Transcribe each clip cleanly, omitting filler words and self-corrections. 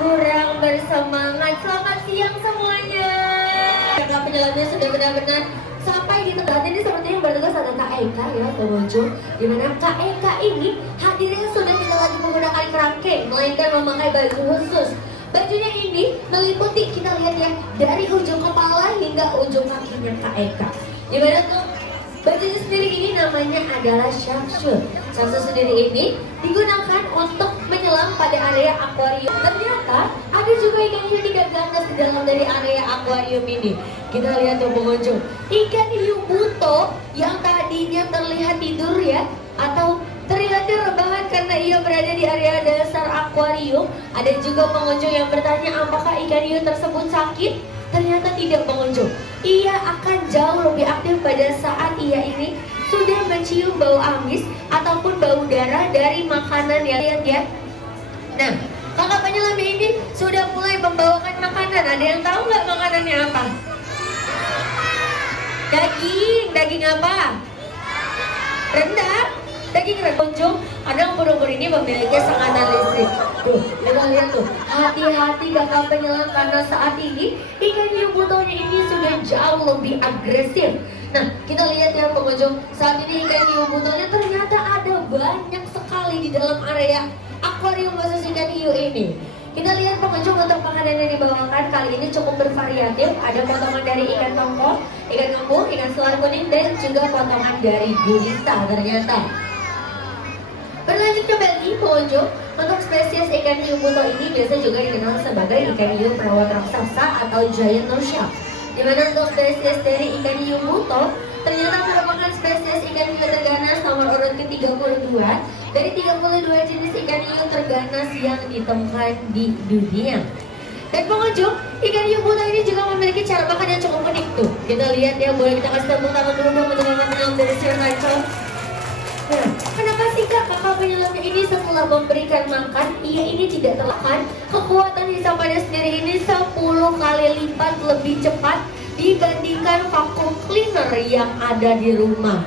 kurang bersemangat. Selamat siang semuanya. Kakak penyelamnya sudah benar-benar sampai di tempat ini. Sepertinya bertugas ada Kak Eka ya pengunjung. Dimana Kak Eka ini hadirnya sudah tidak lagi menggunakan kerangkeng, melainkan memakai baju khusus. Bajunya ini meliputi, kita lihat ya, dari ujung kepala hingga ujung kakinya Kak Eka. Dimana tuh bajunya sendiri ini namanya adalah sharksuit. Sharksuit sendiri ini digunakan untuk menyelam pada area akuarium. Ternyata ada juga ikan hiu tidak ganas di dalam dari area akuarium ini. Kita lihat tuh pengunjung, ikan hiu buto yang tadinya terlihat tidur ya, atau terlihat rebahan karena ia berada di area dasar akuarium. Ada juga pengunjung yang bertanya apakah ikan hiu tersebut sakit. Ternyata tidak pengunjung. Ia akan jauh lebih aktif pada saat ia ini sudah mencium bau amis ataupun bau darah dari makanan ya. Lihat ya. Nah, kakak penyelam ini sudah mulai membawakan makanan. Ada yang tahu nggak makanannya apa? Daging apa? Rendang. Daging pengunjung, kadang ubur-ubur ini memiliki sengatan listrik. Tuh, kita lihat tuh, hati-hati kakak penyelam karena saat ini ikan hiu butonya ini sudah jauh lebih agresif. Nah, kita lihat ya pengunjung, saat ini ikan hiu butonya ternyata ada banyak sekali di dalam area akuarium khusus ikan hiu ini. Kita lihat pengunjung untuk makanan yang dibawakan kali ini cukup bervariatif. Ada potongan dari ikan tongkol, ikan kembung, ikan selar kuning, dan juga potongan dari gurita ternyata. Berlanjut kembali pengunjung, untuk spesies ikan hiu buto ini biasa juga dikenal sebagai ikan hiu perawat raksasa atau giant nose shark. Dimana untuk spesies dari ikan hiu buto ternyata merupakan spesies ikan hiu terganas nomor urut ke-32 dari 32 jenis ikan hiu terganas yang ditemukan di dunia. Dan pengunjung, ikan hiu buto ini juga memiliki cara makan yang cukup unik tuh. Kita lihat ya, boleh kita kasih tepuk tangan dulu dong untuk teman-teman dari Sir Rancol. Nah, kenapa sih kakak penyelamnya ini setelah memberikan makan, ia ini tidak terlakan kekuatan hisapannya sendiri ini 10 kali lipat lebih cepat dibandingkan vacuum cleaner yang ada di rumah.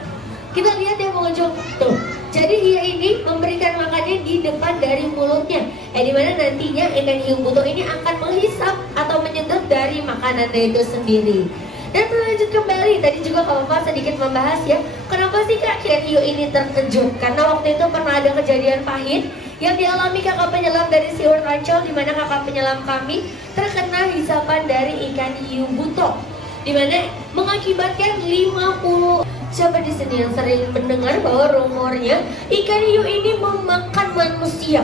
Kita lihat ya pengunjung, tuh. Jadi ia ini memberikan makannya di depan dari mulutnya. Dimana nantinya ikan hiu buto ini akan menghisap atau menyedot dari makanannya itu sendiri. Dan berlanjut kembali, tadi juga Kak Bapak sedikit membahas ya, kenapa sih Kak ikan hiu ini terkejut? Karena waktu itu pernah ada kejadian pahit yang dialami kakak penyelam dari Siwon Ancol, di mana kakak penyelam kami terkena hisapan dari ikan hiu buto, di mana mengakibatkan 50. Siapa di sini yang sering mendengar bahwa rumornya ikan hiu ini memakan manusia?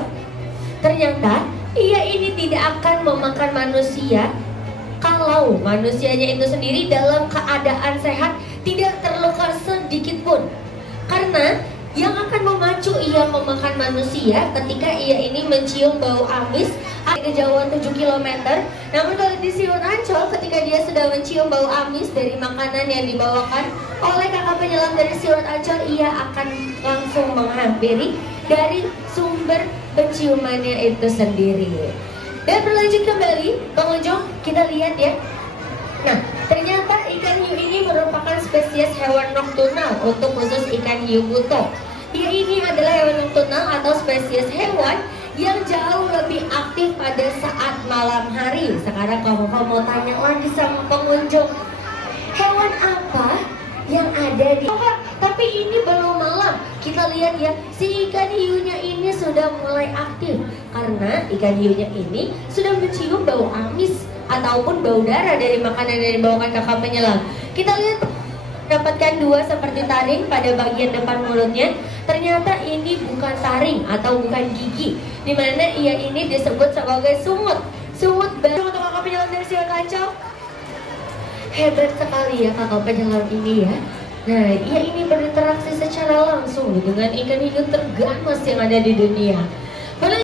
Ternyata ia ini tidak akan memakan manusia kalau manusianya itu sendiri dalam keadaan sehat, tidak terluka sedikit pun. Karena yang akan memacu ia memakan manusia ketika ia ini mencium bau amis ada kejauhan 7 km. Namun kalau di Siwon Ancol, ketika dia sudah mencium bau amis dari makanan yang dibawakan oleh kakak penyelam dari Siwon Ancol, ia akan langsung menghampiri dari sumber penciumannya itu sendiri. Dan berlanjut kembali pengunjung, kita lihat ya. Nah, ternyata ikan hiu ini merupakan spesies hewan nokturnal untuk khusus ikan hiu buto. Ia ini adalah hewan nokturnal atau spesies hewan yang jauh lebih aktif pada saat malam hari. Sekarang kamu mau tanya lagi sama pengunjung, hewan apa yang ada di... Tapi ini belum malam. Kita lihat ya, si ikan hiunya ini sudah mulai aktif karena ikan hiunya ini sudah mencium bau amis ataupun bau darah dari makanan yang dibawakan kakak penyelam. Kita lihat dapatkan 2 seperti taring pada bagian depan mulutnya. Ternyata ini bukan taring atau bukan gigi, dimana ia ini disebut sebagai sungut. Sungut baru untuk kakak penyelam dari Siwon Ancol. Hebat sekali ya kakak penyelam ini ya. Nah, ia ini berinteraksi secara langsung dengan ikan hiu terganas yang ada di dunia.